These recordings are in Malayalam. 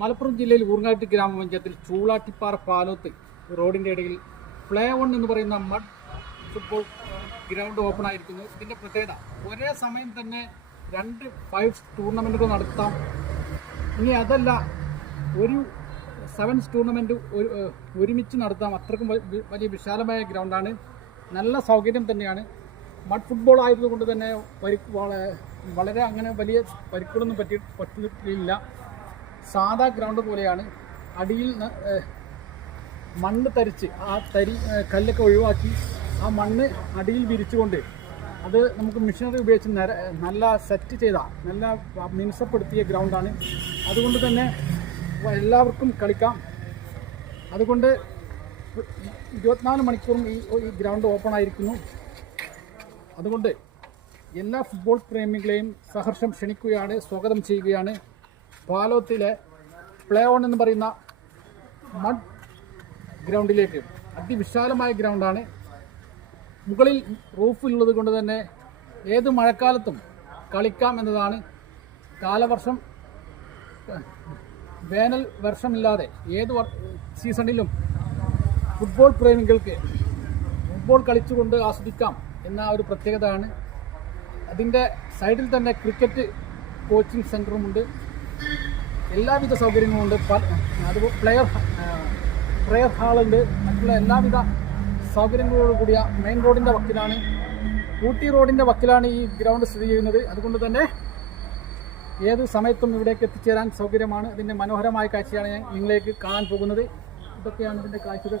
മലപ്പുറം ജില്ലയിൽ ഊർങ്ങാട്ടി ഗ്രാമപഞ്ചായത്തിൽ ചൂളാട്ടിപ്പാറ പാലോത്ത് റോഡിന്റെ ഇടയിൽ പ്ലേ വൺ എന്ന് പറയുന്ന മഡ് ഫുട്ബോൾ ഗ്രൗണ്ട് ഓപ്പൺ ആയിരിക്കുന്നു. ഇതിന്റെ പ്രത്യേകത ഒരേ സമയം തന്നെ രണ്ട് ഫൈവ് ടൂർണമെന്റുകൾ നടത്താം. ഇനി അതല്ല ഒരു സെവൻസ് ടൂർണമെന്റ് ഒരു ഒരുമിച്ച് നടത്താം. അത്രക്കും വലിയ വിശാലമായ ഗ്രൗണ്ടാണ്. നല്ല സൗകര്യം തന്നെയാണ്. മഡ് ഫുട്ബോൾ ആയതുകൊണ്ട് തന്നെ പരിക്ക് വളരെ അങ്ങനെ വലിയ പരിക്കുകളൊന്നും പറ്റി പറ്റിയിട്ടില്ല. സാധാ ഗ്രൗണ്ട് പോലെയാണ് അടിയിൽ മണ്ണ് തരിച്ച് ആ തരി കല്ലൊക്കെ ഒഴിവാക്കി ആ മണ്ണ് അടിയിൽ വിരിച്ചുകൊണ്ട് അത് നമുക്ക് മെഷീനറി ഉപയോഗിച്ച് നിര നല്ല സെറ്റ് ചെയ്ത നല്ല മിനുസപ്പെടുത്തിയ ഗ്രൗണ്ടാണ് അതുകൊണ്ട് തന്നെ എല്ലാവർക്കും കളിക്കാം. അതുകൊണ്ട് ഇരുപത്തിനാല് മണിക്കൂറും ഈ ഈ ഗ്രൗണ്ട് ഓപ്പൺ ആയിരിക്കുന്നു. അതുകൊണ്ട് എല്ലാ ഫുട്ബോൾ പ്രേമികളെയും സഹർഷം ക്ഷണിക്കുകയാണ് സ്വാഗതം ചെയ്യുകയാണ്. പാലോത്തിലെ പ്ലേ ഓൺ എന്ന് പറയുന്ന മഡ് ഗ്രൗണ്ടിലേക്ക് അതിവിശാലമായ ഗ്രൗണ്ടാണ് മുകളിൽ റൂഫ് ഉള്ളത് കൊണ്ട് തന്നെ ഏത് മഴക്കാലത്തും കളിക്കാം എന്നതാണ് കാലവർഷം വേനൽ വർഷമില്ലാതെ ഏത് സീസണിലും ഫുട്ബോൾ പ്രേമികൾക്ക് ഫുട്ബോൾ കളിച്ചുകൊണ്ട് ആസ്വദിക്കാം എന്ന ഒരു പ്രത്യേകതയാണ്. അതിന്റെ സൈഡിൽ തന്നെ ക്രിക്കറ്റ് കോച്ചിങ് സെന്ററുമുണ്ട് എല്ലാവിധ സൗകര്യങ്ങളും ഉണ്ട്. അതുപോലെ പ്ലെയർ പ്രെയർ ഹാളുണ്ട് മറ്റുള്ള എല്ലാവിധ സൗകര്യങ്ങളോട് കൂടിയ മെയിൻ റോഡിന്റെ വക്കിലാണ്. ഊട്ടി റോഡിന്റെ വക്കിലാണ് ഈ ഗ്രൗണ്ട് സ്ഥിതി ചെയ്യുന്നത്. അതുകൊണ്ട് തന്നെ ഏത് സമയത്തും ഇവിടേക്ക് എത്തിച്ചേരാൻ സൗകര്യമാണ്. ഇതിന്റെ മനോഹരമായ കാഴ്ചയാണ് ഞാൻ നിങ്ങളിലേക്ക് കാണാൻ പോകുന്നത്. ഇതൊക്കെയാണ് ഇതിന്റെ കാഴ്ചകൾ.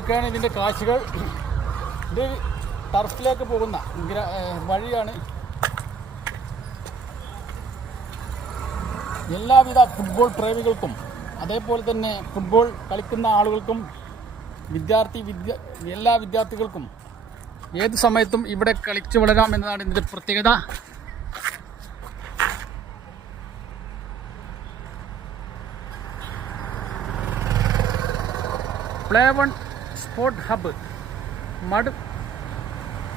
ഇതൊക്കെയാണ് ഇതിന്റെ കാശുകൾ ഇത് ടർഫിലേക്ക് പോകുന്ന വഴിയാണ്. എല്ലാവിധ ഫുട്ബോൾ പ്രേമികൾക്കും അതേപോലെ തന്നെ ഫുട്ബോൾ കളിക്കുന്ന ആളുകൾക്കും വിദ്യാർത്ഥി വിദ്യ എല്ലാ വിദ്യാർത്ഥികൾക്കും ഏത് സമയത്തും ഇവിടെ കളിച്ചു വളരാം എന്നതാണ് ഇതിന്റെ പ്രത്യേകത. Play one sport hub mud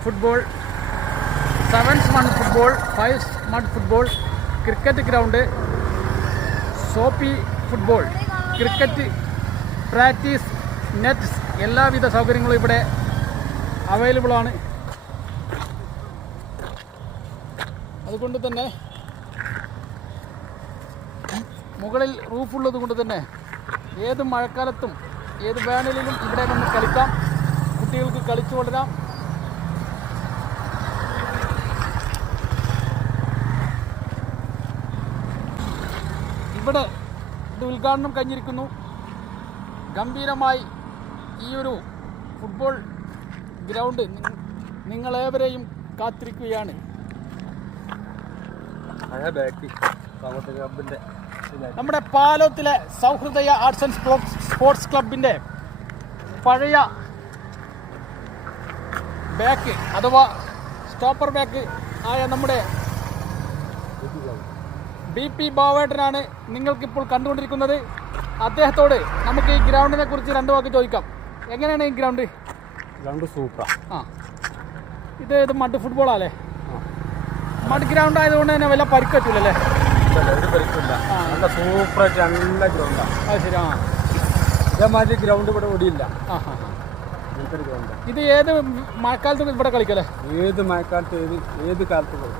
football sevens മൺ football fives mud football cricket ground soapy football cricket practice nets എല്ലാവിധ സൗകര്യങ്ങളും ഇവിടെ അവൈലബിൾ ആണ് അതുകൊണ്ട് തന്നെ മുകളിൽ റൂഫുള്ളത് കൊണ്ട് തന്നെ ഏത് മഴക്കാലത്തും ഏത് വേനലിലും ഇവിടെ വന്ന് കളിക്കാം. കുട്ടികൾക്ക് കളിച്ചു വളരാം ഇവിടെ ഇത് ഉദ്ഘാടനം കഴിഞ്ഞിരിക്കുന്നു. ഗംഭീരമായി ഈ ഒരു ഫുട്ബോൾ ഗ്രൗണ്ട് നിങ്ങളേവരെയും കാത്തിരിക്കുകയാണ്. നമ്മുടെ പാലോത്തിലെ Souhrudaya arts and sports sports ക്ലബിന്റെ പഴയ ബാക്ക് അഥവാ സ്റ്റോപ്പർ ബാക്ക് ആയ നമ്മുടെ ബി പി ബാവേട്ടനാണ് നിങ്ങൾക്കിപ്പോൾ കണ്ടുകൊണ്ടിരിക്കുന്നത്. അദ്ദേഹത്തോട് നമുക്ക് ഈ ഗ്രൗണ്ടിനെ കുറിച്ച് രണ്ട് വാക്ക് ചോദിക്കാം. എങ്ങനെയാണ് ഈ ഗ്രൗണ്ട്? ഗ്രൗണ്ട് സൂപ്പർ ആ. ഇത് ഇത് മഡ് ഫുട്ബോളാല്ലേ മഡ് ഗ്രൗണ്ട് ആയതുകൊണ്ട് തന്നെ വല്ല പരിക്കറ്റില്ലല്ലേ ഒരു പരിക്കില്ല നല്ല സൂപ്പറായിട്ട് നല്ല ഗ്രൗണ്ടാണ് അത് ശരി ആ. ഇതേമാതിരി ഗ്രൗണ്ട് ഇവിടെ ഓടിയില്ല ആ ഒരു ഗ്രൗണ്ട് ഇത് ഏത് മഴക്കാലത്തും ഇവിടെ കളിക്കല്ലേ? ഏത് മഴക്കാലത്ത് ഏത് ഏത് കാലത്ത് പോകും